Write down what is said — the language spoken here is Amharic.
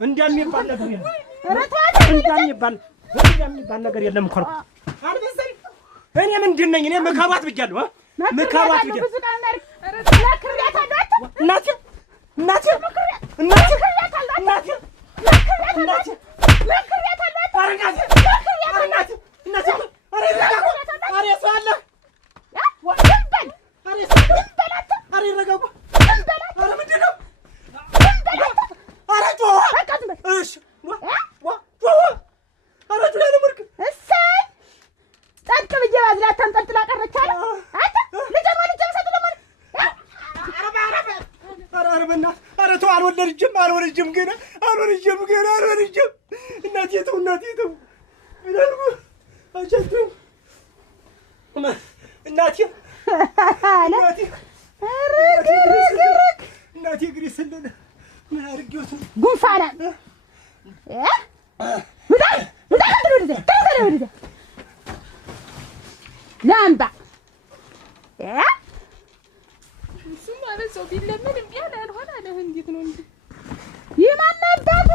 እንደሚባል ነገር የለም። እንደሚባል ነገር የለም እኮ ነው። አልበሰል እኔ ምንድን ነኝ? እኔ መካባት ብያለሁ። መካባት ብያለሁ። እናቴ አልወልጅም ገና እናቴ ተው አጀንቱም እናቴ እግሬ ስለለ ምን አድርጌዎት ነው? ጉንፋን ላምባ እሱም ማለት ሰው ቢለምን እምቢ አለ አልሆነ አለ። እንዴት ነው እንዴ? የማን አባቱ